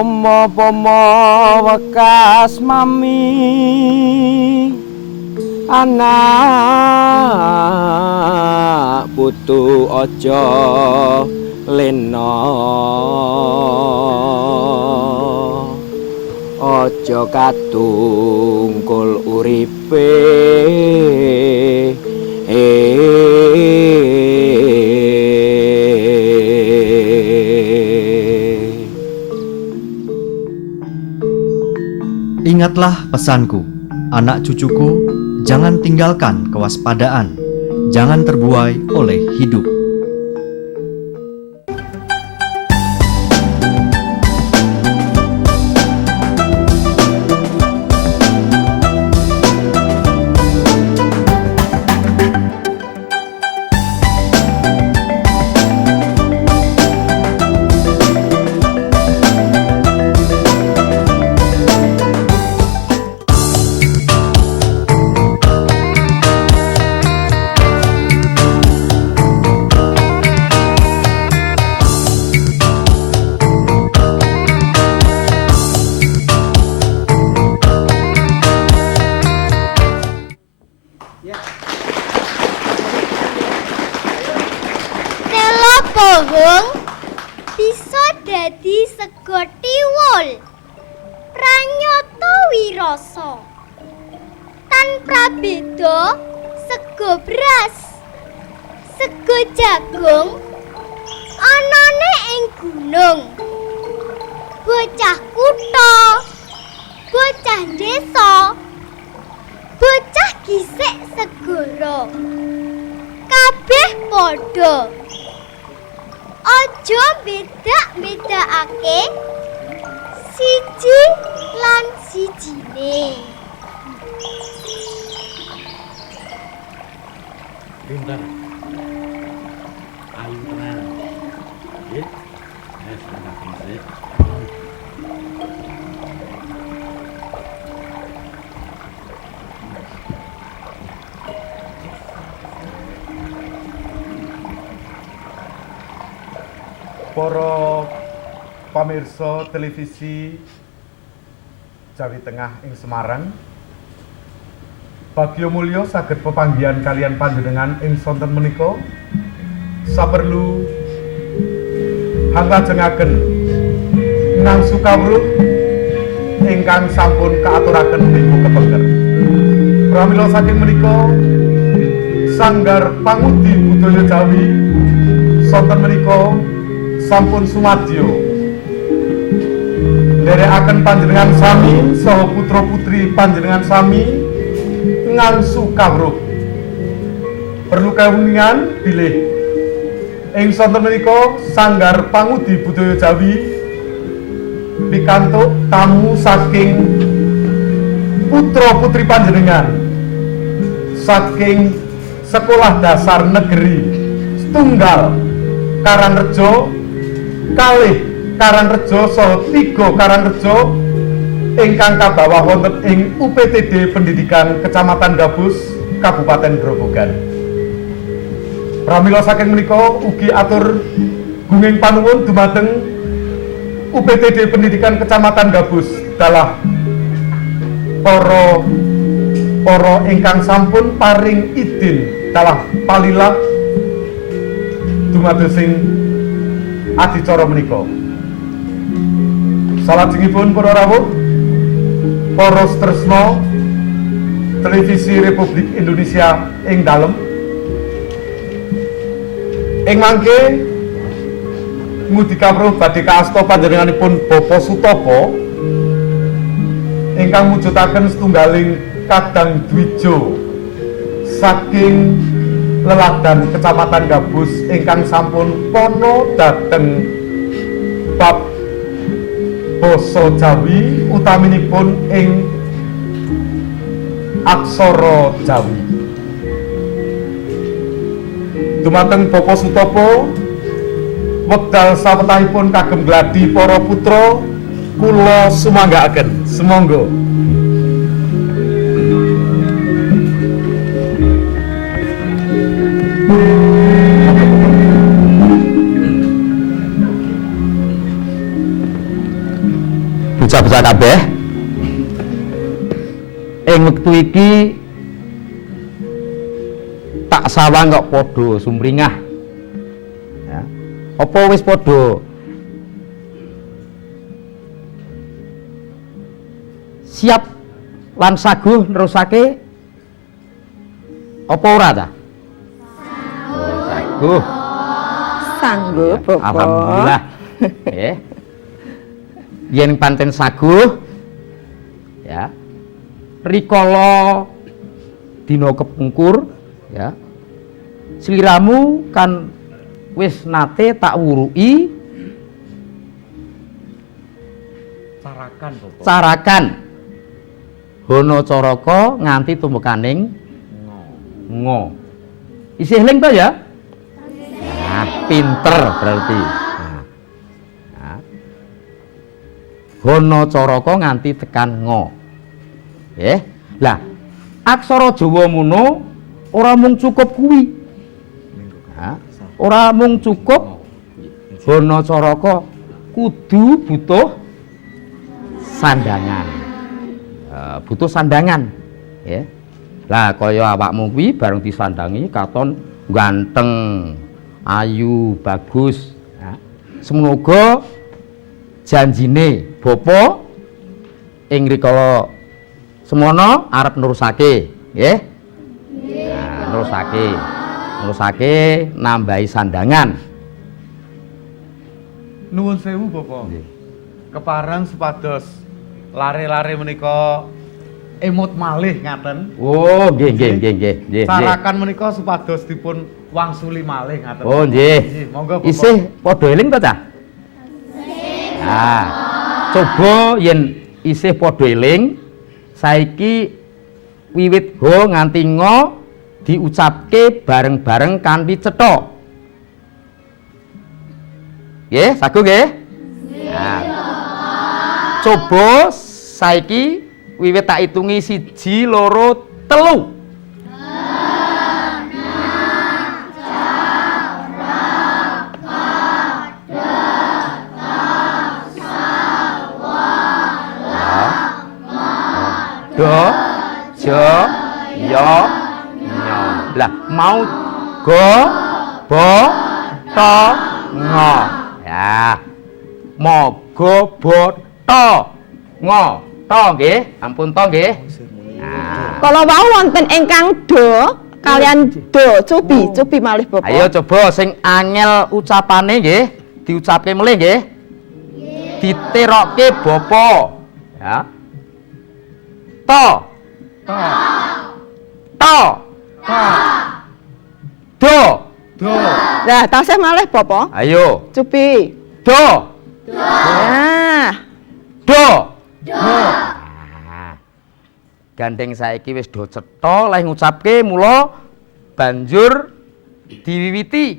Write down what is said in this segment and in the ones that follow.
Pomo-pomo wekas mami anak putu aja lena aja katungkul uripe Ingatlah pesanku, anak cucuku, jangan tinggalkan kewaspadaan, jangan terbuai oleh hidup. Telo pohong bisa dadi sego tiwul. Pranyata wirasa. Tanpa beda sego beras. Sego jagung anane ing gunung. Bocah kutha, bocah desa, bocah gisik segara. Kabeh padha. Aja beda-bedakake siji lan sijine. Pinter. Ayu tenan. Nggih. Sebentar sik. Para pamirsa televisi Jawi Tengah ing Semarang, bagya mulya saged pepanggihan kalian panjenengan ing sonten menika saperlu hanglajengaken ngangsu kawruh ingkang sampun kaaturaken minggu kepengker. Pramila saking menika Sanggar Pangudi Budaya Jawi sonten menika sampun sumadyo nderekaken panjenengan sami saha putra-putri panjenengan sami ngangsu kawruh. Perlu kawuningan bilih ing sonten menika Sanggar Pangudi Budaya Jawi pikantuk tamu saking putra-putri panjenengan saking Sekolah Dasar Negeri Setunggal Karangrejo, kalih Karangrejo saha 3 Karangrejo ingkang kabawah wonten ing UPTD Pendidikan Kecamatan Gabus, Kabupaten Grobogan. Pramila saking menika ugi atur gunging panuwun dumateng UPTD Pendidikan Kecamatan Gabus dalah para ingkang sampun paring idin dalah palilah dumadosing adicara menika. Salajengipun para rawuh, para tresna Televisi Republik Indonesia ing dalem, ing mangke ngudi kawruh badhe kaasta panjenenganipun Bapak Sutopo ingkang mujudaken setunggaling kadang dwijo saking leladan Kecamatan Gabus ingkang sampun pono dhateng bab basa Jawi utaminipun ing aksara Jawi. Dumateng Bapak Sutopo wekdal sawetahipun kagem gladi para putra kula sumanggaaken. Sumangga. bocah-bocah kabeh. Ing wektu iki tak sawang kok padha sumringah. Ya. Apa wis padha siap lan saguh nerusake apa ora ta? Oh, saguh. Sanggup, Bapak. Alhamdulillah. Yen pancen saguh ya. Rikala dina kepungkur ya. Sliramu kan wis nate tak wuruki carakan Hono Caraka nganti tumekaning ngo. Isih eling to ya? Nah, pinter berarti. Nah. Hono Caraka nganti tekan ngo. Lah, aksara Jawa mono ora mung cukup kuwi. Ora mung cukup Hono Caraka kudu butuh sandangan. Butuh sandangan, ya. Lah kaya awakmu kuwi bareng disandangi katon ganteng, ayu, bagus. Ya. Semoga janjine bapa ing rikala semono arep nerusake, nggih. Nah, nerusake nambahi sandangan. Nuwun sewu Bapak. Kepareng supados lare-lare menika emut malih ngaten. Oh, nggih. Carakan menika supados dipun wangsuli malih ngaten. Oh, nggih. Monggo Bapak. Isih padha eling to, Cah? Nah, coba yen isih padha eling, saiki wiwit ho nganti ngo diucapke bareng-bareng kanthi cetha. Nggih, sagu nggih? Nah. Coba saiki wiwit tak hitungi 1, 2, 3. Do, jo, yo, nyo. Lah mau go, bo, to, ngo. Ya. Mogo, bo, to, ngo. To nggih, ampun to nggih. Nah. Kalau wau wonten ingkang do kalian do, cupi malih Bapak. Ayo coba sing angel ucapane nggih, diucapke melih nggih. Diterokke bapa. Ya. To. Do. Lah, tasih malih Bapak. Ayo. Cupi. Do. Nah. Do. Nah. Gandeng saiki wis do cetha leh ngucapke mula banjur diwiwiti.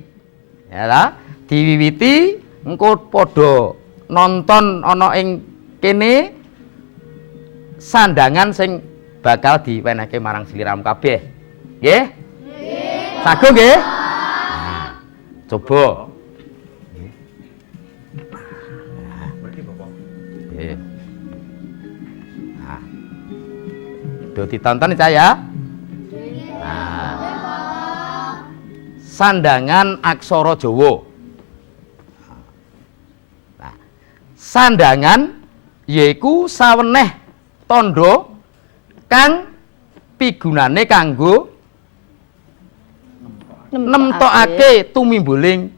Ya ta? Diwiwiti engko padha nonton ana ing kene sandangan sing bakal diwenehke marang sliramu kabeh. Nggih? Nggih. Sagu nggih? Nah, coba. Mriki Bapak. Nggih. Nah. Do ditonton Cah ya. Nah. Sandangan aksara Jawa. Nah. Sandangan yaiku saweneh tandha kang pigunane kanggo nemtokake tumimbuling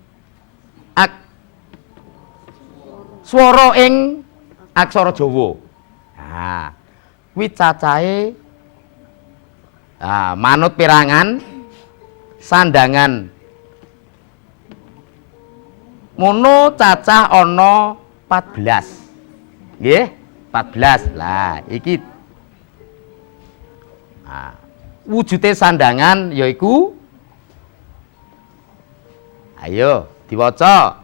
swara ing aksara Jawa. Nah, kuwi cacahe manut perangan sandangan mono cacah ana 14. Nggih? 14. Lah, iki wujude sandangan yaiku ayo diwaca.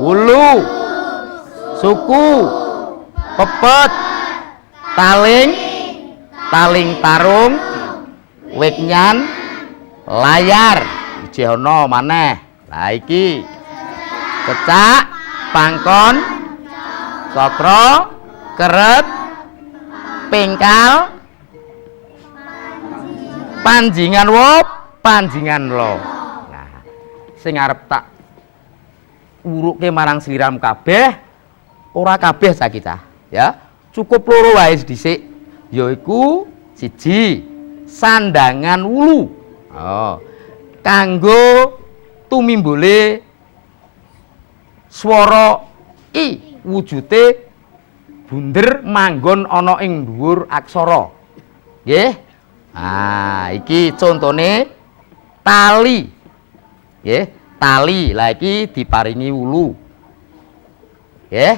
Wulu, suku, pepet, taling, taling tarung, wignan, layar. Iki ana maneh. Lah iki cecak, pangkon, sakra, keret pengkal panjingan wop panjingan lo. Nah, sing arep tak uruke marang sliram kabeh ora kabeh cah kita ya. Cukup loro wae dhisik yaiku siji sandangan wulu. Oh. Kanggo tumimbule swara i wujute bunder manggon ana ing dhuwur aksara. Nggih. Ah, iki contone tali. Nggih, tali. Lah iki diparingi wulu. Nggih.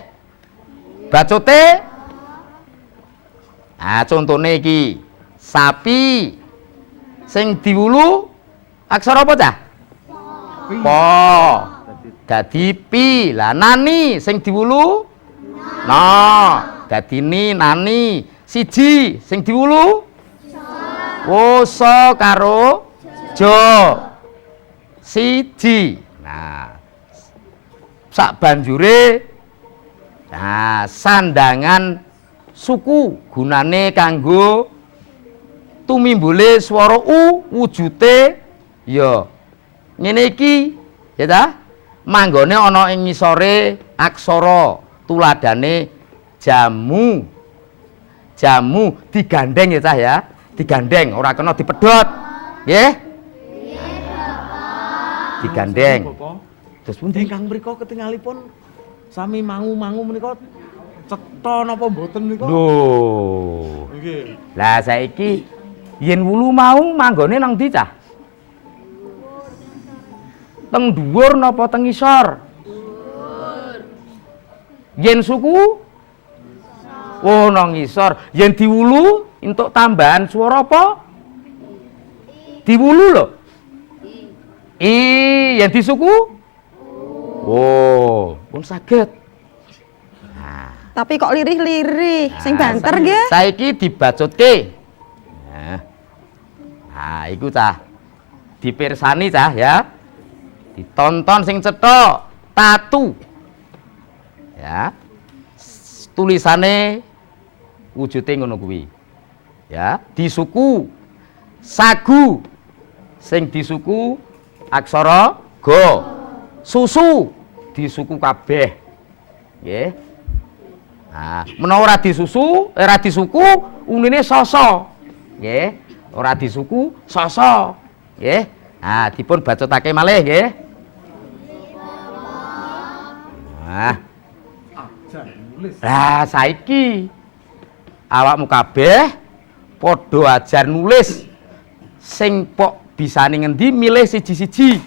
Bacote. Ah, contone iki sapi sing diwulu aksara apa cah? Po. Dadi pi. Lah nani sing diwulu? No. Dadi ni nani. Siji sing diwulu? Woso karo jo. Siji. Nah. Sak banjure nah sandangan suku gunane kanggo tumimbule swara u wujute ya ngene iki ya ta manggone ana ing ngisore aksara tuladane jamu digandeng ya cah ya digandeng ora kena dipedhot nggih digandeng terus pundi Ingkang mriku ketingalipun sami mangu-mangu menika cetha napa mboten menika? lho Nggih. lah saiki yen wulu mau manggone nang ndi cah? Teng dhuwur napa teng ngisor? Dhuwur. Yen suku? Oh, nang ngisor. Yen diwulu entuk tambahan swara apa? Diwulu lho. I, yen disuku? Oh, pun saged. Nah, Tapi kok lirih-lirih, sing banter nggih. saiki dibacutke. Nah, iku cah. Dipirsani cah ya. Ditonton sing cetha tatu. Ya. Tulisane wujude ngono kuwi. Ya, disuku sagu. Sing disuku aksara ga. Susu disuku kabeh. Nggih. Nah, menawa ora disusu, ora disuku unine soso. Nggih. Ora disuku soso. Nggih. Nah, dipun bacotake malih nggih. Nah. Lah saiki awakmu kabeh padha ajar nulis sing pok bisane ngendi milih siji-siji.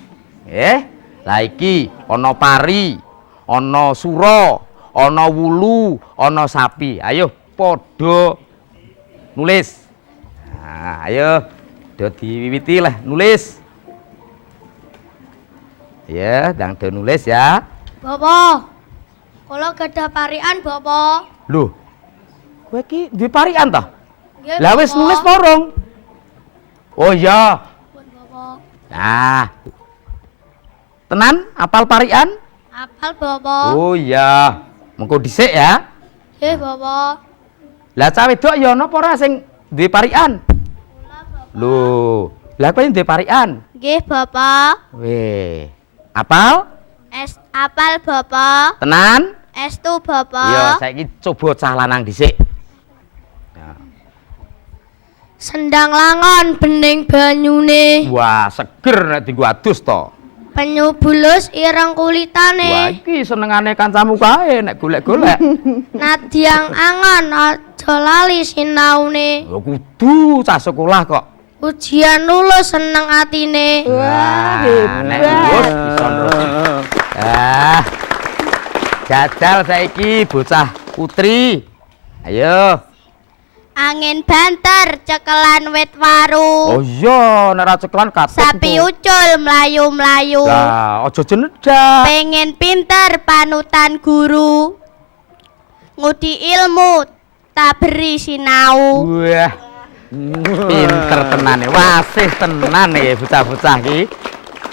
Nggih. Lah iki ana pari, ana sura, ana wulu, ana sapi. Ayo padha nulis. Nah, ayo do diwiwiti lah nulis. Ya, ndang do nulis ya. Bapak, kalau gadah parian, Bapak. Loh. Kowe iki duwe parian ta? Nggih, Lah wis Bapak. nulis porong. Oh iya. Pun, Bapak. Nah. Tenan apal parian? Apal, Bapak. Oh iya. Mengko dhisik ya. Nggih, Bapak. Lah cah wedok ya ana apa ora sing duwe parian? Loh, lah kowe duwe parian? Nggih, Bapak. Weh. Apal? Apal, Bapak. Tenan? Estu, Bapak. Iya, saiki coba cah lanang dhisik. Ya. Sendang langon bening banyune. Wah, seger nek dienggo adus to. Penyu bulus ireng Wah, kulitane. iki senengane kancamu kae nek golek-golek. Nadyang angon aja lali sinaune. Ya kudu cah sekolah kok. Ujian lulus seneng atine. Wah, nek hebat. lulus bisa nerus. Ah. Jajal saiki bocah putri. Ayo. Angin banter cekelan wit waru. Oh iya, nek ra cekelan katut. Sapi ucul mlayu-mlayu. Lah, aja jenedak. Pengen pinter panutan guru. Ngudi ilmu tak beri sinau. Wah. Pinter tenan wasis tenan ya bocah-bocah iki.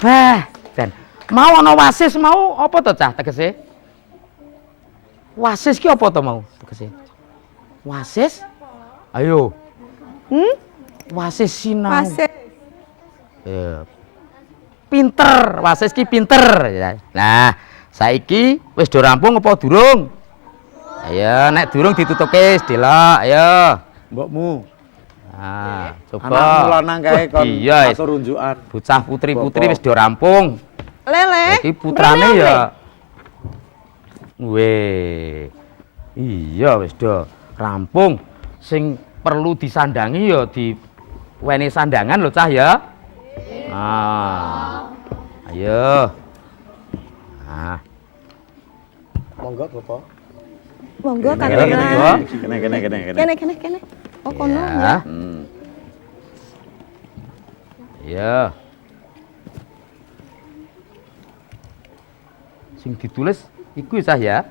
Wah, dan mau ana wasis mau apa to cah tegese? Wasis ki apa to mau tegese? Wasis? Ayo. Wasis sinau. Wasis. Ya. Pinter, wasis ki pinter. Nah, saiki wis do rampung apa durung? Ayo, nek durung ditutuke delok, ayo. Mbokmu. Nah, coba. Anakmu lanang kae kon Iya, atur unjukan. bocah putri-putri wis do rampung. Lele. Iki putrane ya. Weh. Iya wis do rampung. Sing perlu disandangi ya diweni sandangan lho cah ya. Nah. Ayo. Nah, Monggo, Bapak. Monggo Kene, Kang kene, Lurah. Kene. Kene. Oh kono ya. ya. Iya. Sing ditulis iku cah ya.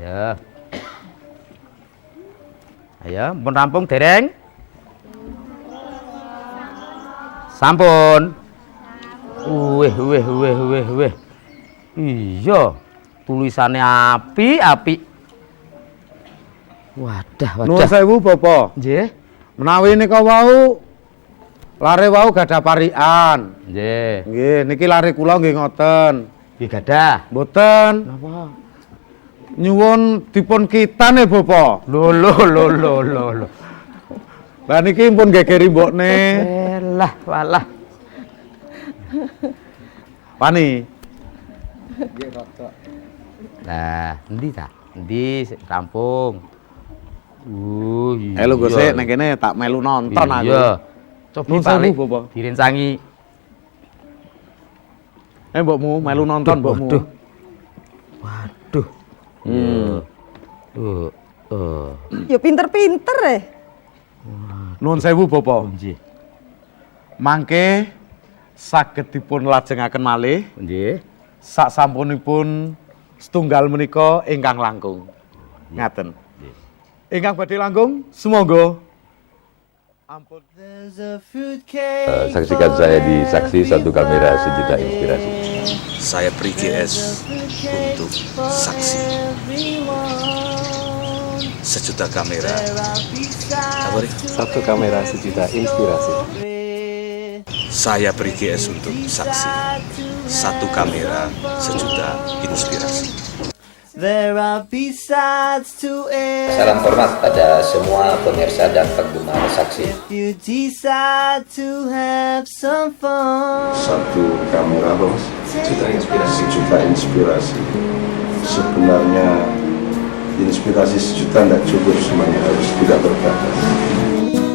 Ya. Ayo, pun rampung dereng? Sampun. Weh. Iya, tulisannya api. Wadah. Nuwun sewu, Bapak. Nggih. Menawi nika wau lare wau gadah parikan. Nggih. Nggih, niki lare kula nggih ngoten. Nggih gadah. Mboten Napa? nyuwun dipun kitane, Bapak. Lho. Lah niki pun gegeri mbokne. Walah. Pani. Nah, endi ta? Endi rampung. Iya. Lho gosek nang kene tak melu nonton aku. Iya. Coba Nuwun balik sewu, Bapak. direncangi. Mbokmu melu nonton mbokmu. Waduh. Ya pinter-pinter Nuwun sewu, Bapak. Nggih. Mangke saged dipun lajengaken malih Nggih. sak sampunipun setunggal menika ingkang langkung. Ngaten. Ingkang badhe langkung sumangga. Ampun. Saksikan saya di Saksi Satu Kamera Sejuta Inspirasi. Saya beri GS untuk saksi. Sejuta kamera. Apa nih? Satu Kamera Sejuta Inspirasi. Saya beri GS untuk saksi. Satu kamera, sejuta inspirasi. Salam hormat pada semua pemirsa dan penggemar Saksi. Satu kamera bos, sejuta inspirasi. Sebenarnya inspirasi sejuta tidak cukup, semuanya harus tidak terbatas.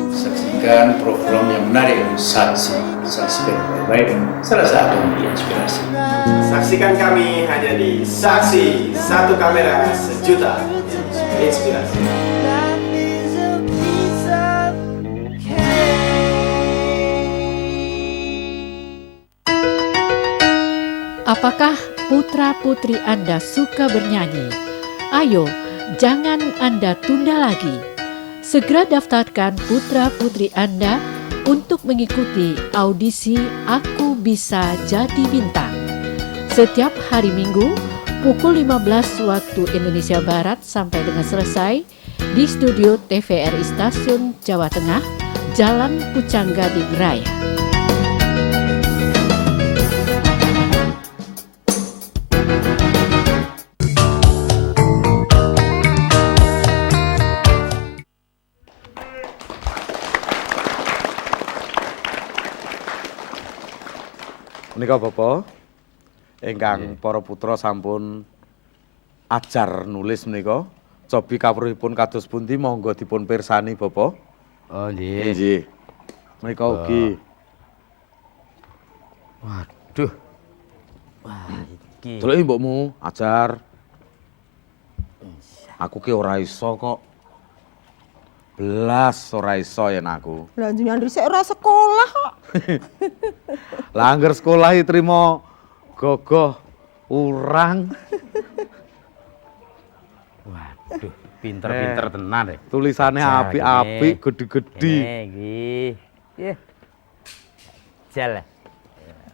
Saksikan program yang menarik Saksi. Saksikan baik-baik, salah satu inspirasi. Saksikan kami hanya di Saksi Satu Kamera Sejuta Inspirasi. Apakah putra-putri Anda suka bernyanyi? Ayo, jangan Anda tunda lagi. Segera daftarkan putra-putri Anda untuk mengikuti audisi Aku Bisa Jadi Bintang. Setiap hari Minggu, pukul 15 waktu Indonesia Barat sampai dengan selesai di studio TVRI Stasiun Jawa Tengah, Jalan Pucang Gading Raya. Menika Bapak ingkang para putra sampun ajar nulis menika. Cobi kawruhipun kados pundi monggo dipun pirsani Bapak. Oh nggih. Nggih. Menika ugi. Waduh. Wah, iki. Deloki mbokmu ajar. Aku ki ora iso kok. Belas ora iso yen aku. Lah jenengan dhisik ora sekolah kok. Lah angger sekolah iki trimo gogoh urang. Waduh, pinter-pinter tenan deh. Tulisannya apik-apik, gede-gede. Nggih. Nggih. Jal.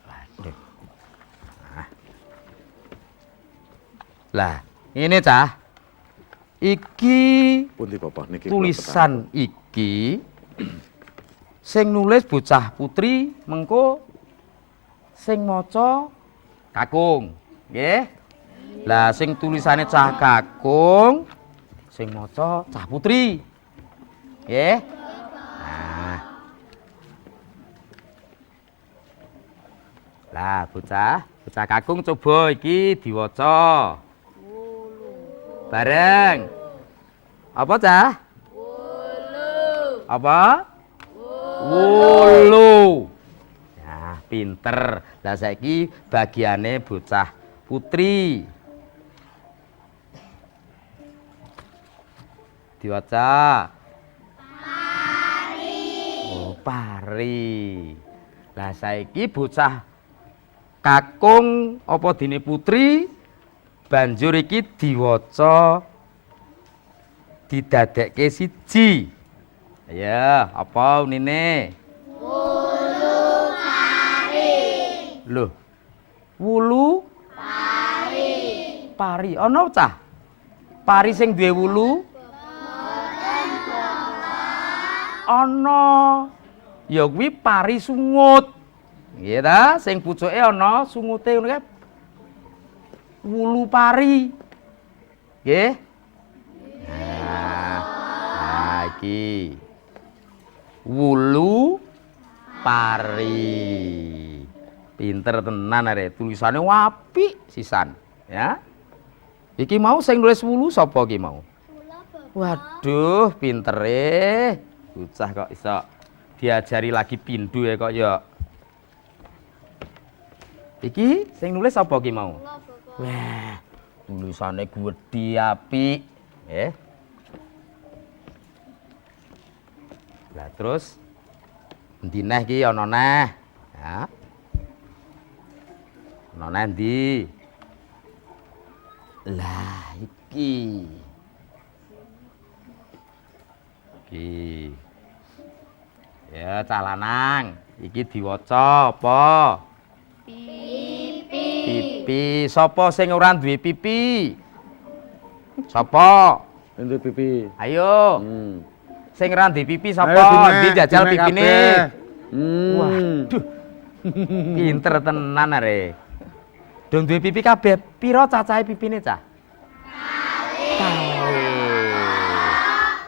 Waduh. Lah, ini cah. Iki Pundi Bapak niki tulisan iki sing nulis bocah putri mengko sing maca kakung, nggih. Lah sing tulisane cah kakung, sing maca cah putri. Nggih. Nah. Lah bocah kakung coba iki diwaca. Bareng. Apa cah? Wulu. Apa? Wulu. Nah, pinter. Lah saiki bagiane bocah putri. Diwaca. Pari. Oh, pari. Lah saiki bocah kakung apa dene putri banjur iki diwaca didadekke siji. Ya, apa unine? Wulu pari. Loh. Wulu pari. Pari. Ana cah? Pari sing duwe wulu? Boten, Bapak. Ana. Ya kuwi pari sungut. Nggih ta, sing pucuke ana sungute ngono kae. Wulu pari. Nggih. Nah, iki. Wulu pari. Pinter tenan arek, tulisane apik sisan, ya. Iki mau sing nulis wulu sapa iki mau? Waduh, pintere. Bocah kok iso diajari lagi pindu ya kok ya. Iki sing nulis sapa iki mau? Wah, tulisane gedhe apik, nggih. Lah terus endi neh iki ana neh? Ya. Ana neh ndi? Lah iki. Iki. Ya calanang, iki diwaca apa? Pipi. Sapa sing ora duwe pipi? Sapa? Sing duwe pipi. Ayo. Sing ora duwe pipi sapa? Ndi jajal pipine? Waduh. Pinter tenan arek. Dong duwe pipi kabeh. Pira cacahe pipine, Cah?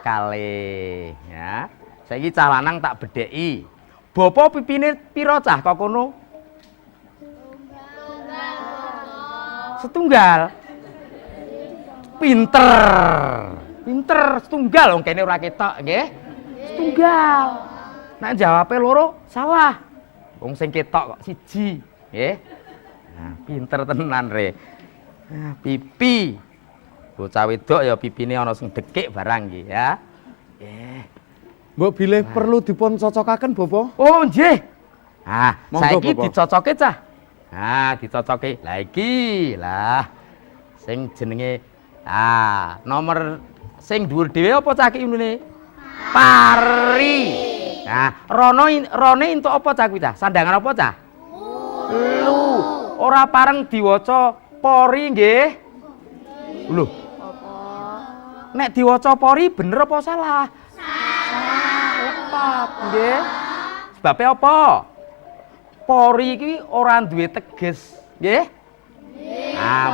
Kalih. Ya. Saiki cah lanang tak bedheki. Bapa pipine pira, Cah, kok kono? Setunggal. Pinter. Pinter setunggal wong kene ora ketok, nggih. Setunggal. Nek jawabe loro salah. Wong sing ketok kok siji, nggih. Nah, pinter tenan re. Nah, pipi. Bocah wedok ya pipine ana sing dekik barang nggih, ya. Nggih. Mbok bilih perlu dipun cocokaken, Bapak? Oh, nggih. Nah, Monggo, saiki Bapak. dicocoke, Cah. Nah, dicocoke. Lah iki, lah sing jenenge nomor sing dhuwur dhewe apa Cah iki unine? Pari. Nah, rone entuk apa Cah kuwi, Cah? Sandangan apa, Cah? Lu. Ora pareng diwaca pori nggih. Lho. Nek diwaca pori bener apa salah? Salah. Nggih. Sebabe apa? Pori iki ora duwe teges, nggih? Nah,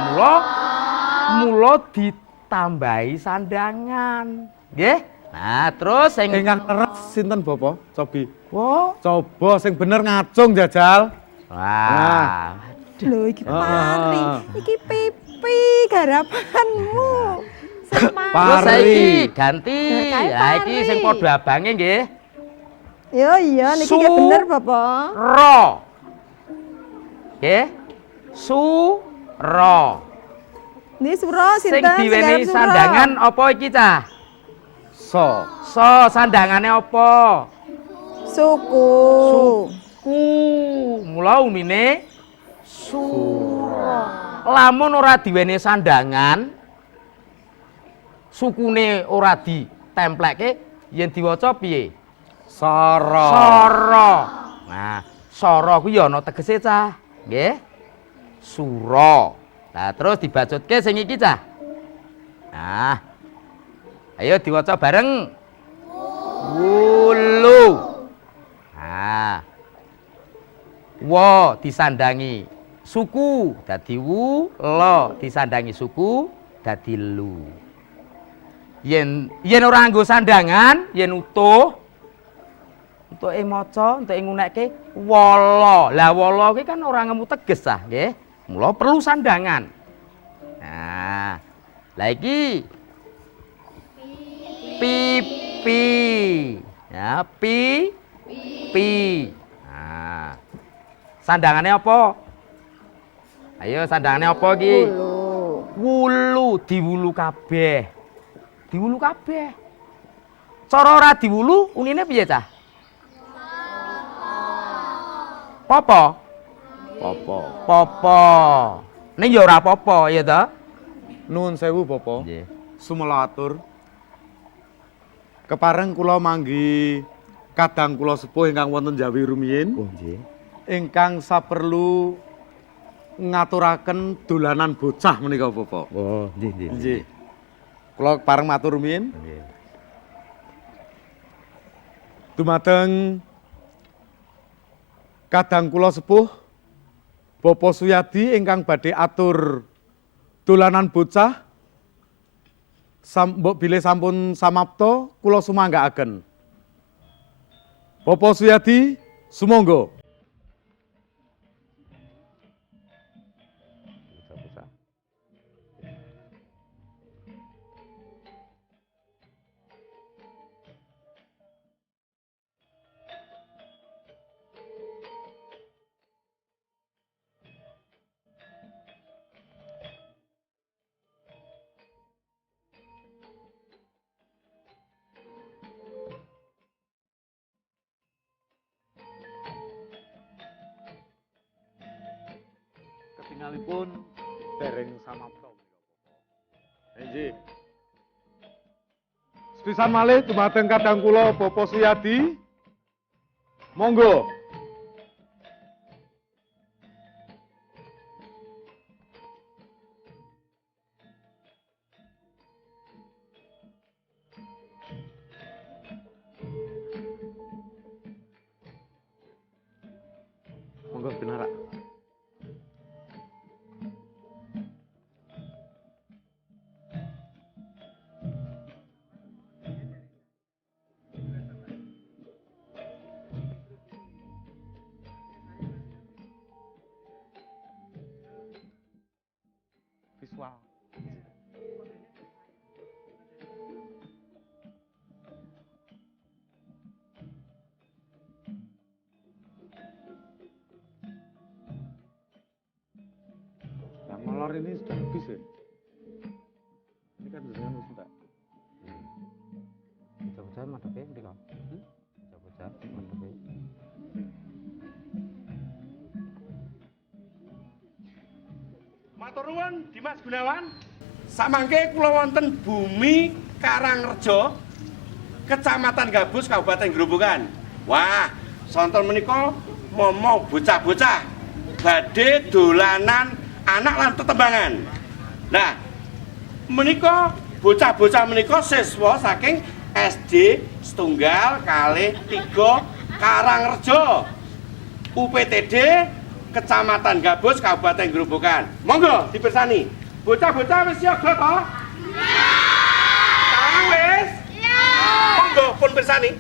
mula ditambahi sandangan, nggih? Nah, terus sing ingkang leres sinten, Bapak? Cobi. Wo, Coba sing bener ngacung jajal. Wah. Lho iki pari, iki pipi garapanmu. Terus saiki ganti. Lah iki sing padha abange nggih. Yo iya niki ki bener, Bapak. Ro. Nggih. Suro. Ini suro Sing sinten? diweni sandangan apa iki, Cah? So. Sandangane apa? Suku. Suku. Mula umine suro. Lamun ora diweni sandangan, sukune ora ditemplekke, yen diwaca piye? Soro. Soro. Nah, soro kuwi ya ana tegese, Cah. Nggih. Suro. Nah, terus dibacutke sing iki, Cah. Nah, Ayo diwaca bareng. Wulu. Nah. Wo disandangi suku dadi wu, lo disandangi suku dadi lu. Yen ora nggo sandangan, yen utuh entuke maca, entuke ngunekke wala. Lah wala ki kan ora ngemu teges ah, nggih. Mula perlu sandangan. Nah, lah iki pipi. Ya, pi. Nah. Sandangannya apa? Ayo sandangannya apa iki? Wulu, diwulu kabeh. Diwulu kabeh. Cara ora diwulu unine piye cah? Popo. Ning ya ora apa-apa ya ta? Nuwun sewu Bapak. Nggih. Sumela atur. Kepareng kula manggi kadang kula sepuh ingkang wonten Jawi rumiyin. Oh nggih. Ingkang saperlu ngaturaken dolanan bocah menika Bapak. Oh, nggih. Nggih. Kula pareng matur rumiyin. Nggih. Dumateng kadang kula sepuh Bapak Suyadi ingkang badhe atur dolanan bocah mbok bilih sampun samapta kula sumanggaaken. Bapak Suyadi sumangga. Ketinggalipun dereng samapta. Nggih. Sepisan malih dumateng kadang kula Bapak Suyadi. Monggo. Monggo pinarak. Visual. Yang molor ini sudah habis ya? Ini kan dengan sudah. Bocah-bocah madhepe mriko. Bocah-bocah madhepe. Matur nuwun Dimas Gunawan. Samangke kula wonten Bumi Karangrejo, Kecamatan Gabus, Kabupaten Grobogan. Wah, sonten menika momo bocah-bocah badhe dolanan anak lan tetembangan. Nah, menika bocah-bocah menika siswa saking SD setunggal kalih 3 Karangrejo, UPTD Kecamatan Gabus, Kabupaten Grobogan. Monggo dipirsani. Bocah-bocah wis siaga to? Iya. Sekarang wis? Iya. Monggo pun pirsani.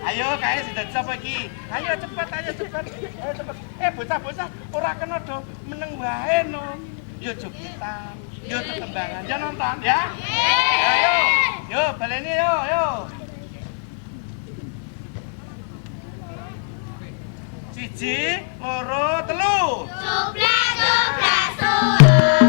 Ayo kae sing dadi sapa iki? Ayo cepet. Ayo cepet. Bocah-bocah ora kena do meneng wae no. Yo jogetan, yo tetembangan, ya nonton ya. Ayo. Yo baleni yo. Siji, loro, telu. Cuplak suruh.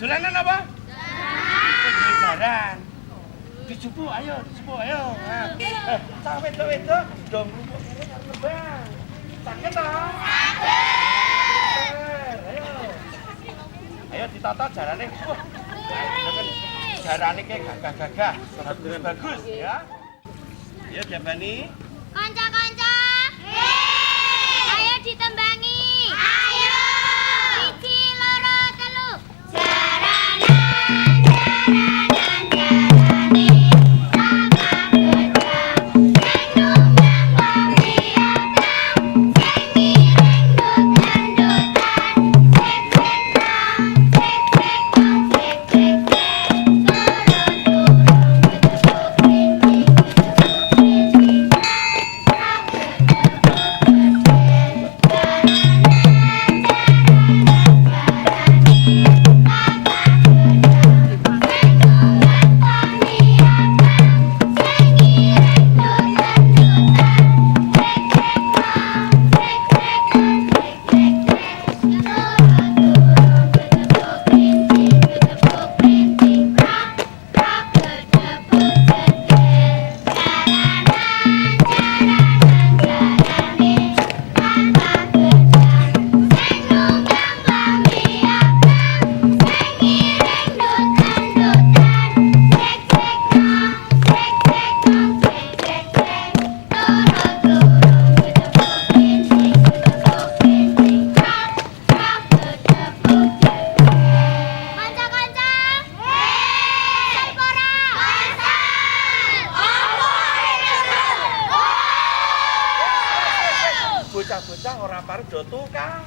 Dolanan apa? Jaran. Dijupu ayo. Cah wedok dong rumput kene karo nebang. Sakit ta? Sakit. Ayo ditata jarane. Jarane ki gagah-gagah, bagus ya. Ya Jabani. Kanca-kanca. Ayo ditembangi. Ayo. Siji, loro, telu. Bocah-bocah ora pareng do tukar.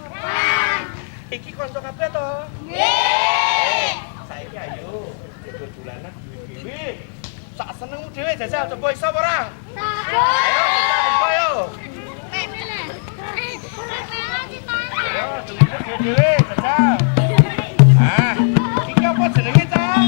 Iki kanca kabeh to? Nggih. Saiki ayo dolanan dhewe-dhewe. Sak senengmu dhewe jajal coba iso apa ora? Ayo coba ayo. Ayo dhewe-dhewe jajal. Ah, iki apa jenenge ta?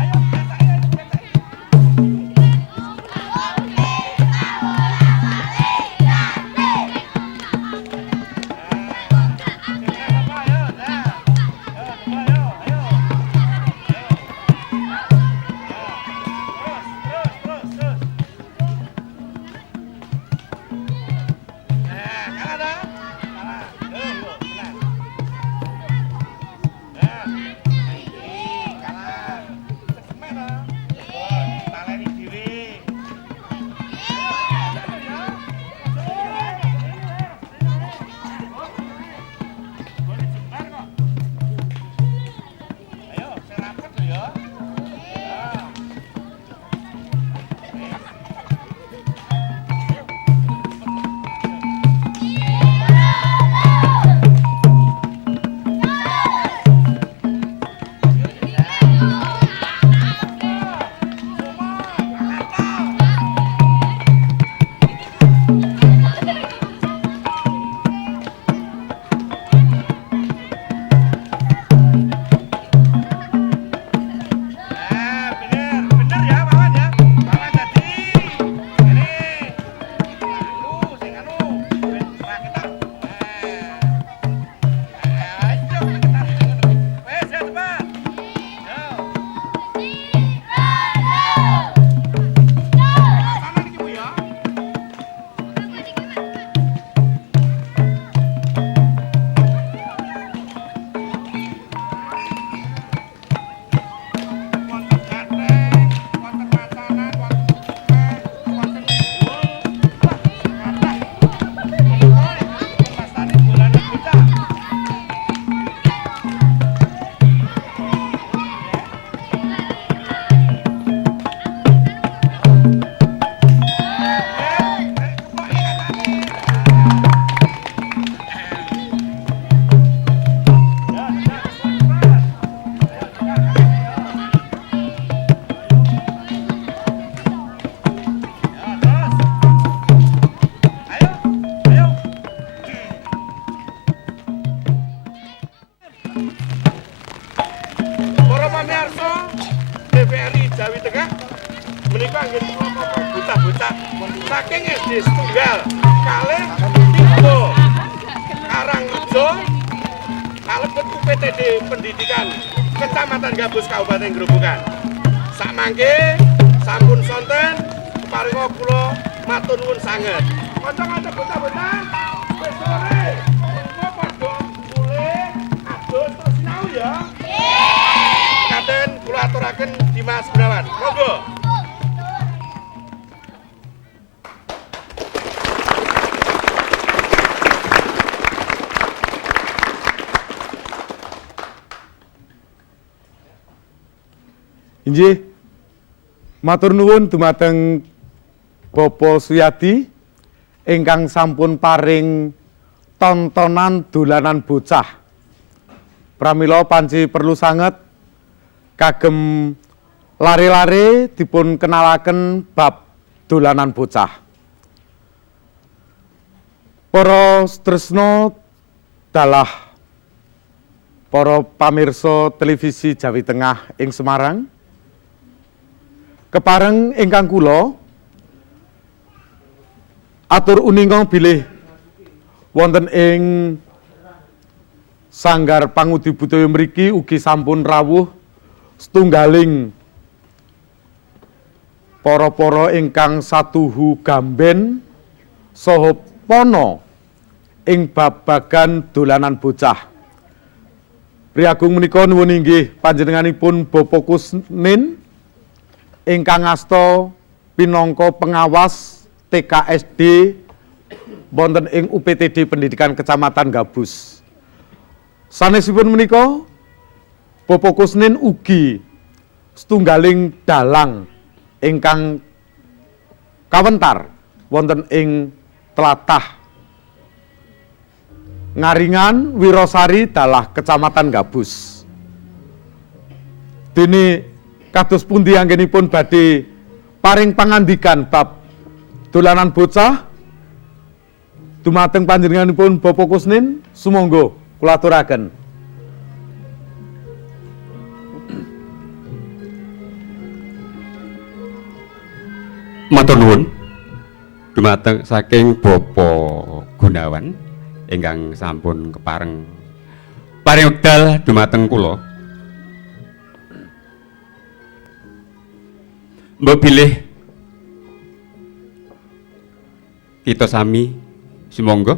Ayo Jawi Tengah menika nggih bocah-bocah saking SD setunggal kalih 3 Karangrejo kalebet UPTD Pendidikan Kecamatan Gabus Kabupaten Grobogan. Sakmangke sampun sonten keparinga kula matur nuwun sanget. Kanca-kanca bocah-bocah wis sore mengko padha mulih adus terus sinau ya. Nggih. Katen kula aturaken Dimas Gunawan. Monggo. Inggih, matur nuwun dumateng Bapak Suyadi ingkang sampun paring tontonan dolanan bocah. Pramila panci perlu sanget kagem lare-lare dipun kenalaken bab dolanan bocah. Para tresna dalah para pamirsa televisi Jawi Tengah ing Semarang, kepareng ingkang kula atur uninga bilih wonten ing sanggar pangudi budaya mriki ugi sampun rawuh setunggaling para-para ingkang satuhu gamben saha pono ing babagan dolanan bocah. Priagung menika nuwun inggih panjenenganipun Bapak Kusnin ingkang ngasta pinangka pengawas TKSD wonten ing UPTD Pendidikan Kecamatan Gabus. Sanesipun menika Bapak Kusnin ugi setunggaling dalang ingkang kawentar wonten ing tlatah Ngaringan Wirosari dalah Kecamatan Gabus. Dene kados pundi anggenipun badhe paring pangandikan bab dolanan bocah dumateng panjenenganipun Bapak Kusnin, sumangga kula aturaken. Matur nuwun dumateng saking Bapak Gunawan ingkang sampun kepareng paring wekdal dumateng kula. Mbok bilih kita sami sumangga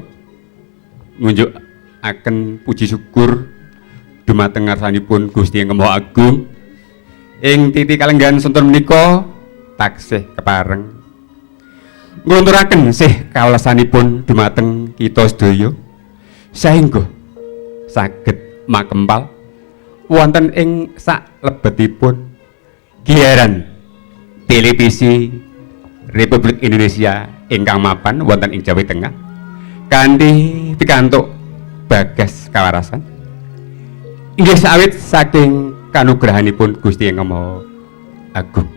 ngunjukaken puji syukur dumateng ngarsanipun Gusti Yang Maha Agung ing titi kalenggan sonten menika taksih kepareng nglunturaken sih kawelasanipun dumateng kita sedaya saengga saged makempal wonten ing saklebetipun giaran televisi Republik Indonesia ingkang mapan wonten ing Jawi Tengah kanthi pikantuk bagas kawarasan inggih sawit saking kanugrahanipun Gusti Yang Maha Agung.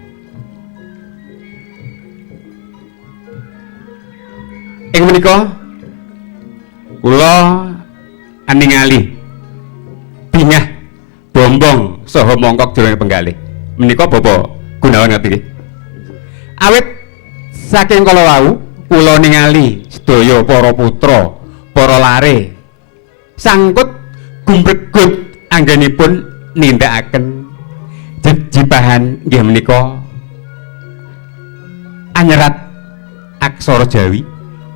Ing menika kula aningali bingah bombong saha mongkok jroning penggalih menika Bapak Gunawan ngerti nggih. Awit saking kala wau kula ningali sedaya para putra, para lare sangkut gumbregut anggenipun nindakaken jejibahan nggih menika anyerat aksara Jawi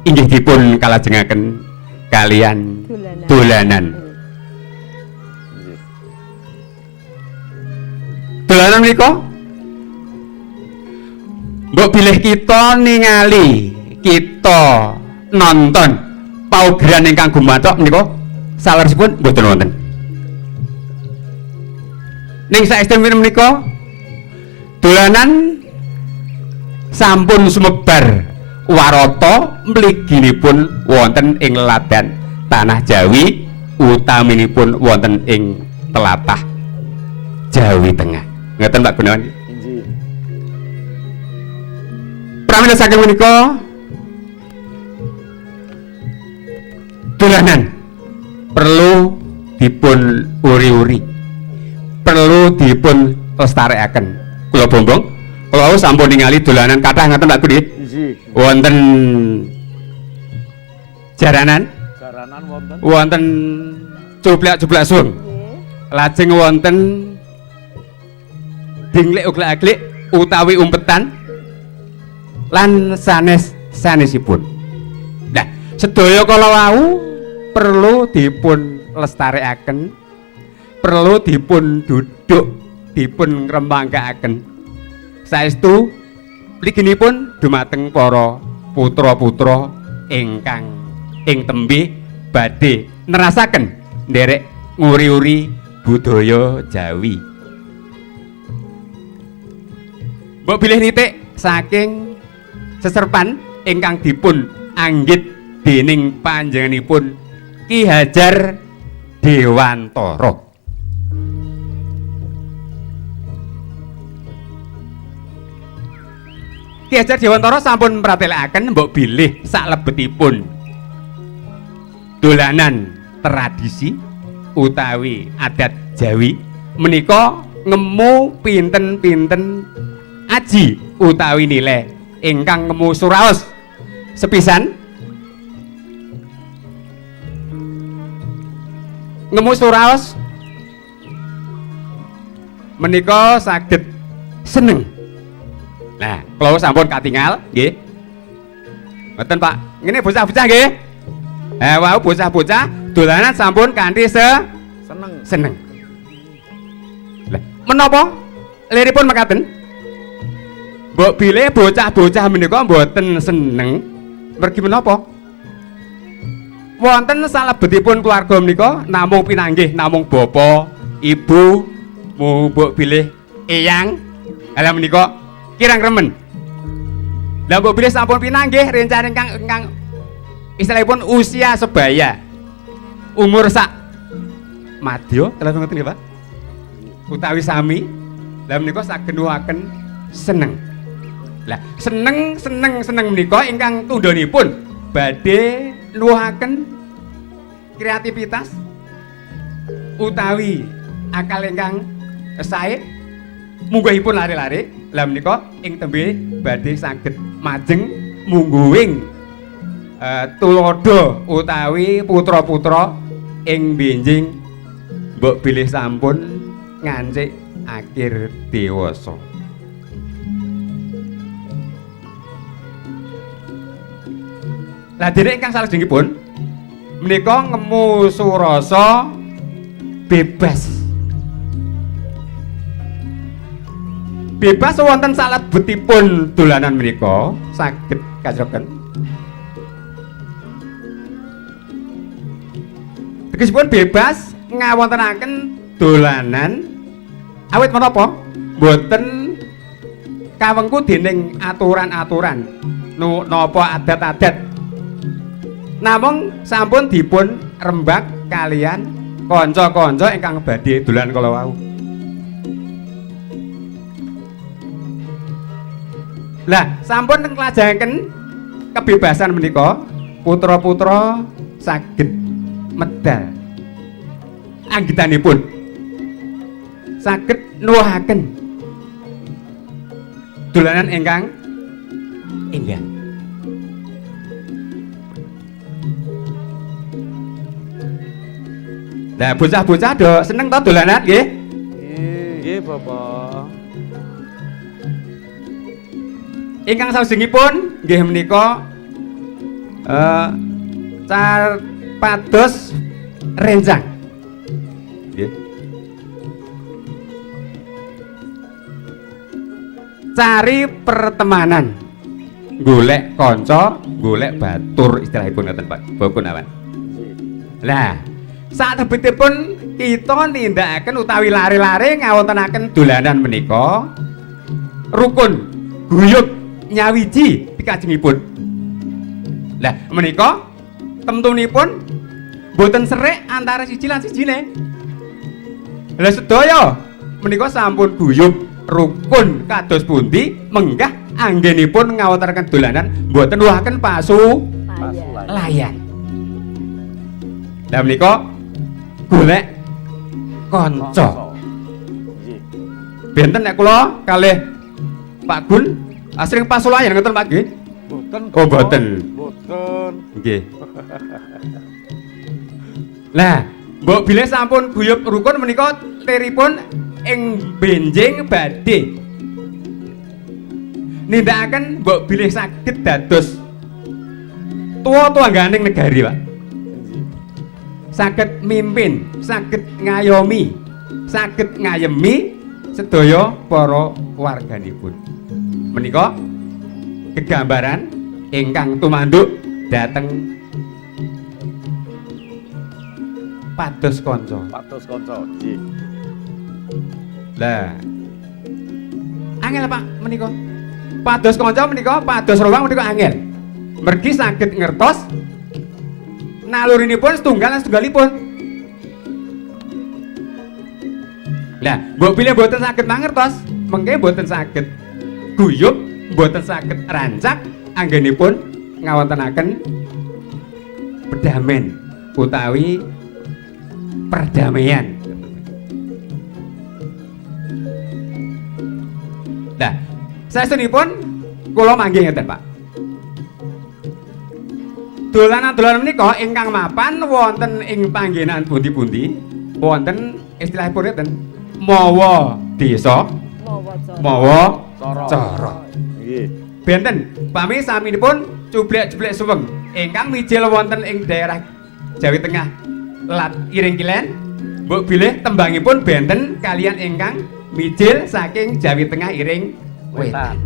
inggih dipun kalajengaken kalian dolanan. Dolanan menika mbok bilih kita ningali, kita nonton paugeran ingkang gumathok menika saleresipun mboten wonten. Ning saestenipun menika dolanan sampun sumebar warata mliginipun wonten ing leladan tanah Jawi utaminipun wonten ing tlatah Jawi Tengah. Ngeten Pak Gunawan. Inggih. Pramila saking menika dolanan perlu dipun uri-uri, perlu dipun lestarekaken kula bombong. Kula sampun ningali dolanan kathah ngaten Pak Budi. Nggih. Wonten jaranan. Jaranan wonten. Wonten cuplak-cuplak sung. Lajeng wonten dinglik uglak-aglik utawi umpetan lan sanesipun. Nah, sedaya kala wau perlu dipun lestarekaken, perlu dipun duduk, dipun ngrembanggakaken. Saestu mliginipun dumateng para putra-putra ingkang ing tembe badhe nerasaken nderek nguri-uri budaya Jawi. Mbok bilih nitik saking seserpan ingkang dipun anggit dening panjenenganipun Ki Hajar Dewantara. Ki Hajar Dewantara sampun mratelakaken mbok bilih saklebetipun dolanan tradisi utawi adat Jawi menika ngemu pinten-pinten aji utawi nilai ingkang ngemu suraos sepisan ngemu suraos menika saged seneng. Nah, kalau sampun katingal nggih. Mboten Pak, ngene bocah-bocah nggih. Wau bocah-bocah dolanan sampun kanthi seneng. Lah, menapa liripun mekaten? Mbok bilih bocah-bocah menika mboten seneng mergi menapa? Wonten salebetipun keluarga menika namung pinanggih namung bapa, ibu, mbok bilih eyang. Ala menika kirang remen. Lah mbok bilih sampun pinanggih rencana ingkang istilahipun usia sebaya. Umur sak madya, telepon ngoten nggih Pak. Utawi sami, lah menika saged nuwuhaken seneng. Lah seneng menika ingkang tundhonipun badhe nuwuhaken kreativitas utawi akal ingkang sae munggahipun lare-lare. Lah menika ing tembe badhe saged majeng mungguhing tulodo utawi putra-putra ing benjing mbok bilih sampun ngancik akhir dewasa. Lah dene ingkang salajengipun menika ngemu surasa bebas. Bebas wonten salebetipun dolanan menika saged kajroken. Tegesipun bebas ngawontenaken dolanan awit menapa? Mboten kawengku dening aturan-aturan napa adat-adat. Namung sampun dipun rembag kalian kanca-kanca ingkang badhe dolan kala wau. Lah, sampun nglajengaken kebebasan menika, putra-putra saged medal. Anggitanipun saged nuwuhaken dolanan ingkang indah. Lah, bocah-bocah do seneng to dolanan nggih? Nggih, Bapak. Ingkang salajengipun nggih menika pados renjang. Nggih. Cari pertemanan. Golek kanca, golek batur istilahipun ngoten Pak. Bokunawan. Lah, sakebetipun kita nindakaken utawi lare-lare ngawontenaken dolanan menika rukun guyub nyawiji pikajengipun. Lah menika temtunipun boten serik antara siji lan sijine. Lah sedaya menika sampun guyub rukun kados pundi menggah anggenipun ngawontenaken dolanan boten nuwuhaken pasulayan. Lah menika golek kanca. benten nek kula kalih Pak Gun asring pasulayan ngoten Pak nggih. Boten. Oh boten. Boten. Nggih. Lah, mbok bilih sampun guyub rukun menika tiripun ing benjing badhe nindakaken mbok bilih saged dados tuwa-tuwangganing negari, Pak. Saged mimpin, saged ngayomi, saged ngayemi sedaya para warganipun. Menika kegambaran ingkang tumanduk dhateng pados kanca. Pados kanca, nggih. Lah. Angel Pak menika. Pados kanca menika, pados rowang menika angel. Mergi saged ngertos nalurinipun setunggal lan setunggalipun. Lah, mbok bilih mboten saged mangertos, mengke mboten saged guyub, mboten saged rancak anggenipun ngawontenaken pedamen utawi perdamaian. Nah, saestenipun kula manggih ngeten, Pak. Dolanan-dolanan menika ingkang mapan wonten ing panggenan pundi-pundi, wonten istilahipun ngeten, mawa desa, mawa cara. Nggih. Benten pami saminipun cublek-cublek suweng ingkang mijil wonten ing daerah Jawi Tengah Lat Iring Kilen, mbok bilih tembangipun benten kalian ingkang mijil saking Jawi Tengah Iring Wetan.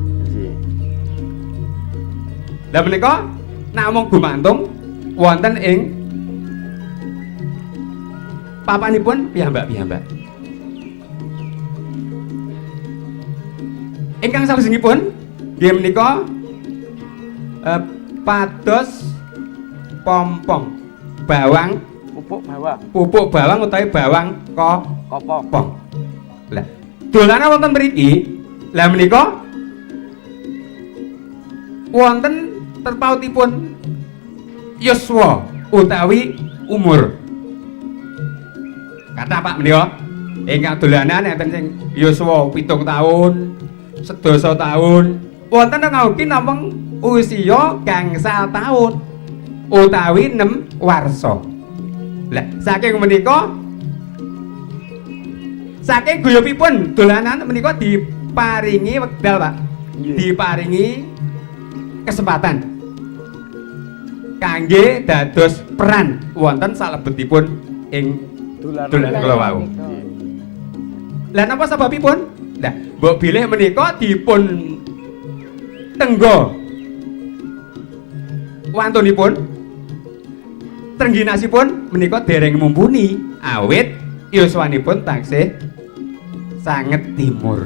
Lah menika namung gumantung wonten ing papanipun piyambak-piyambak. Ingkang salajengipun nggih menika pados pompong, bawang, pupuk bawang utawi bawang kopong. Lah, dolanan wonten mriki, lah menika wonten terpautipun yuswa utawi umur. Kata Pak menika ingkang dolanan enten sing yuswa 7 taun, 11 taun, wonten ngauki namung usia gangsal taun utawi 6 warsa. Lah saking menika saking guyubipun dolanan menika diparingi wekdal, Pak. Diparingi kesempatan kangge dados peran wonten salebetipun ing dolanan kula wau. Lah napa sebabipun? Lah mbok bilih menika dipun tenggo wantunipun trengginasipun menika dereng mumpuni awit yuswanipun taksih sanget timur.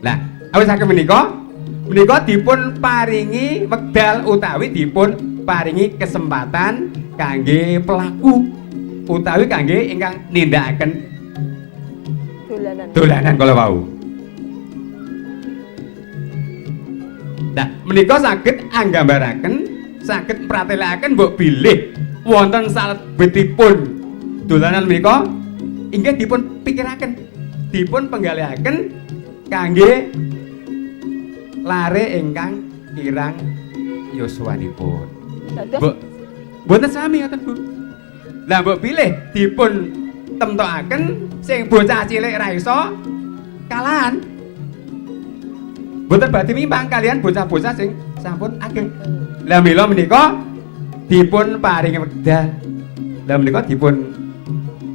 Lah awit saking menika dipun paringi wekdal utawi dipun paringi kesempatan kangge pelaku utawi kangge ingkang nindakaken dolanan kala wau. Nah, menika saged anggambaraken, saged pratelakaken mbok bilih wonten salebetipun dolanan menika inggih dipun pikiraken, dipun penggalihaken kangge lare ingkang kirang yuswanipun. Mboten sami ngoten, Bu. Lah mbok bilih dipun temtokaken sing bocah cilik ra iso kalahan. Mboten badhe mimpang kalian bocah-bocah sing sampun ageng. Lah mila menika dipun paringi wekdal. Lah menika dipun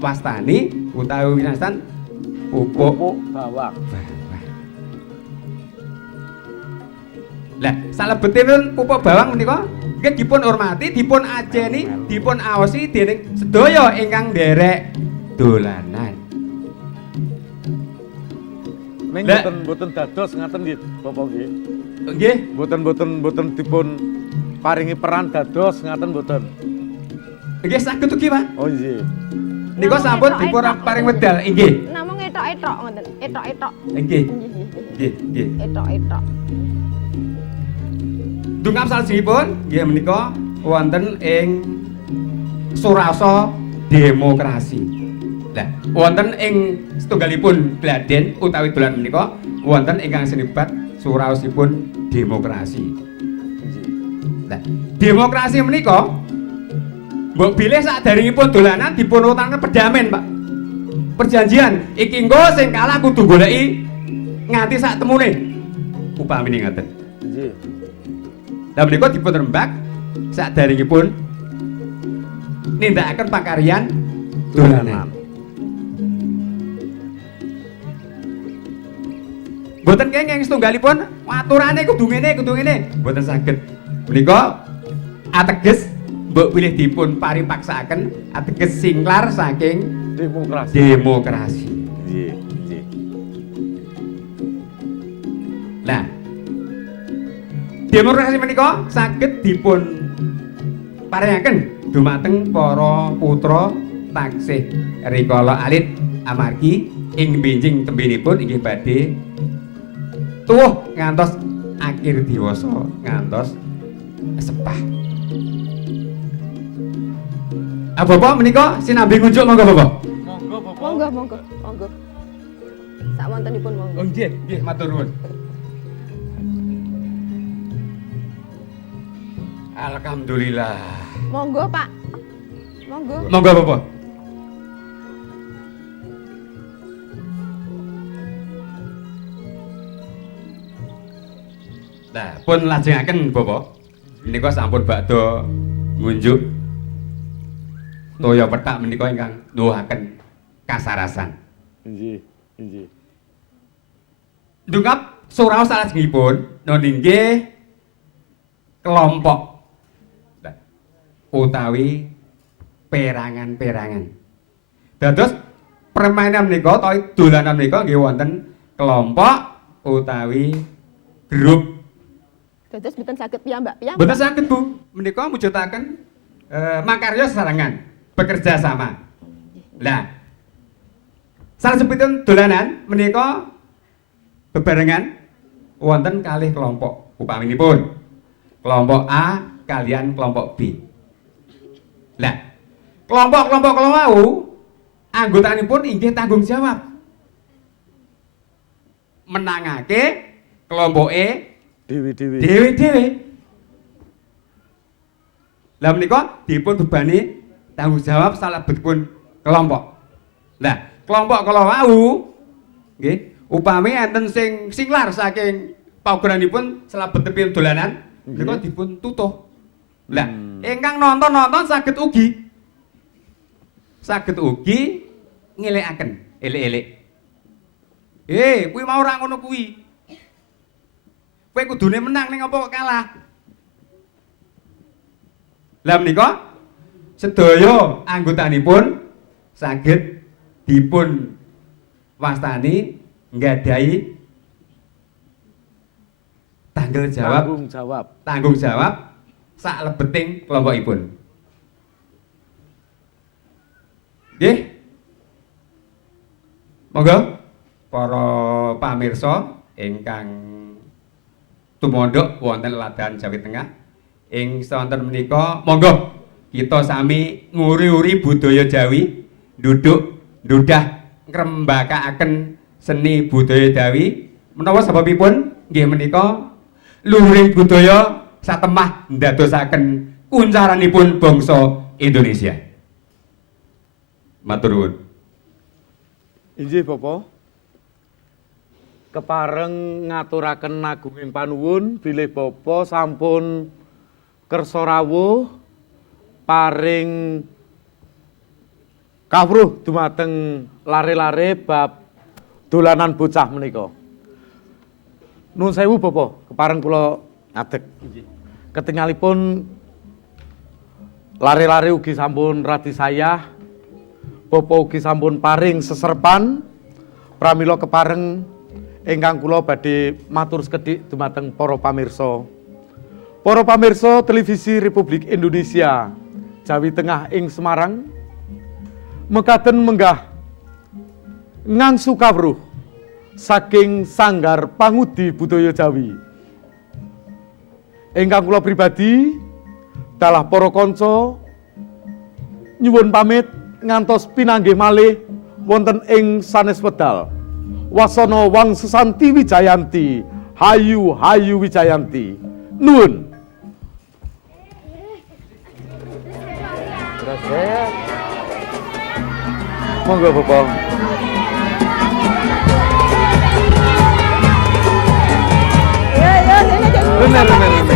wastani utawi winastan pupuk bawang. Lah salebetipun pupuk bawang menika nggih dipun hormati, dipun ajeni, dipun aosi dening sedaya ingkang nderek dolanan. Ning boten dados ngaten nggih, Bapak nggih. Nggih, boten dipun paringi peran dados ngaten boten. Nggih saged ugi, Pak. Oh nggih. Nika sampun dipun paring wedal, nggih. Namung etok-etok ngoten, etok-etok. Nggih. Nggih, nggih. Etok-etok. Dungkap salajengipun nggih menika wonten ing surasa demokrasi. Lah, wonten ing setunggalipun gladen utawi dolan menika wonten ingkang sinebat suraosipun demokrasi. Lah, demokrasi menika mbok bilih sadaringipun dolanan dipun wontenaken perdamen, Pak. Perjanjian iki engko sing kalah kudu goleki nganti sak temune. Upamine ngaten. Nggih. Lah menika dipun rembak sadaringipun nindakaken pakaryan dolanan. Mboten kenging setunggalipun aturane kudu ngene. Mboten saged. Menika ateges mbok pilih dipun paripaksakaken ateges singlar saking demokrasi. Nggih, nggih. Nah, demokrasi menika saged dipun paringaken dumateng para putra taksih rikala alit amargi ing benjing tembinipun inggih badhe tuwuh ngantos akhir diwasa ngantos sepah. Bapak menika sinambi ngunjuk monggo Bapak. Monggo. Sak wontenipun monggo. Oh nggih, matur nuwun. Alhamdulillah. Monggo, Pak. Monggo. Monggo Bapak. Nah, pun lajengaken Bapak. Menika sampun badhe ngunjuk toya petak menika ingkang nuwuhaken kasarasan. Nggih, nggih. Ndungkap suraos salajengipun nggih kelompok utawi perangan-perangan. Dados permainan menika utawi dolanan menika nggih wonten kelompok utawi grup. Dados mboten saged piyambak-piyambak. Mboten saged Bu, menika mujudaken makarya sesarengan, bekerja sama. Lah, salajengipun dolanan menika bebarengan wonten kalih kelompok upaminipun kelompok A kalian kelompok B. Lah, kelompok-kelompok kalau mau anggotanipun inggih tanggung jawab menangake kelompok E dewe-dewe. Lah menika dipun bebani tanggung jawab salebetipun kelompok. Lah, kelompok kalau mau nggih upami enten sing singlar saking paugeranipun salebetipun dolanan menika dipun tutuh. Lah, ingkang nonton saged ugi ngelekaken elek-elek. Kuwi mau ora ngono kuwi. Kowe kudune menang ning apa kok kalah. Lah menika sedaya anggotanipun saged dipun wastani nggadahi tanggung jawab saklebeting kelompokipun. Nggih. Monggo para pamirsa ingkang tumondok wonten Ladahan Jawi Tengah ing sonten menika monggo kita sami nguri-uri budaya Jawi, ndudah ngrembakakaken seni budaya Jawi menawa sebabipun nggih menika luhuring budaya satemah ndadosaken kuncaranipun bangsa Indonesia. Matur nuwun. Inggih Bapak. Kepareng ngaturaken nagunging panuwun bilih Bapak sampun kersa rawuh paring kawruh dumateng lare-lare bab dolanan bocah menika. Nuwun sewu Bapak, kepareng kula ngadeg. Ketingalipun lare-lare ugi sampun radi sayah, Bapak ugi sampun paring seserpan pramila kepareng ingkang kula badhe matur sekedhik dumateng para pamirsa. Para pamirsa Televisi Republik Indonesia Jawi Tengah ing Semarang mekaten menggah ngangsu kawruh saking Sanggar Pangudi Budaya Jawi. Ingkang kula pribadi dalah para kanca nyuwun pamit ngantos pinanggih malih wonten ing sanes wedal. Wasana wang sesanti Wijayanti, hayu hayu Wijayanti. Nuwun. Terus ya. Monggo Bapak. Benar.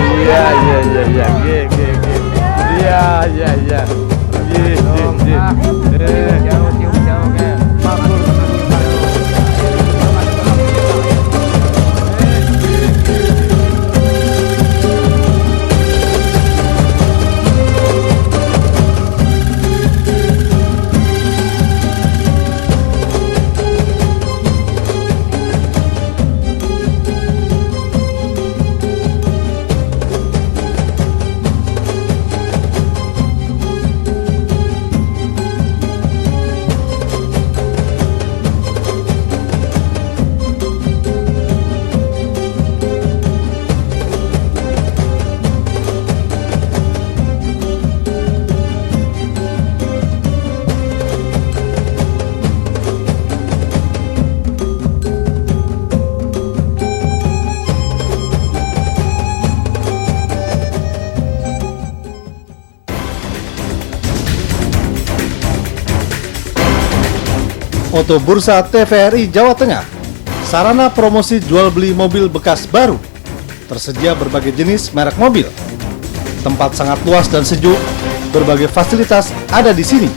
Iya. Iya. Oto Bursa TVRI Jawa Tengah, sarana promosi jual beli mobil bekas baru. Tersedia berbagai jenis merek mobil. Tempat sangat luas dan sejuk, berbagai fasilitas ada di sini.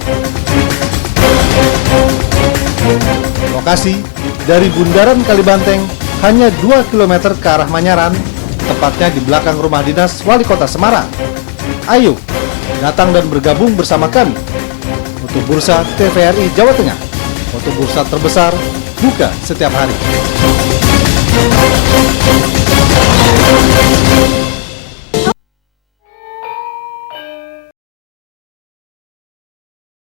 Lokasi dari Bundaran Kalibanteng hanya 2 km ke arah Manyaran, tepatnya di belakang rumah dinas Wali Kota Semarang. Ayo, datang dan bergabung bersama kami. Oto Bursa TVRI Jawa Tengah. Oto Bursa terbesar, buka setiap hari.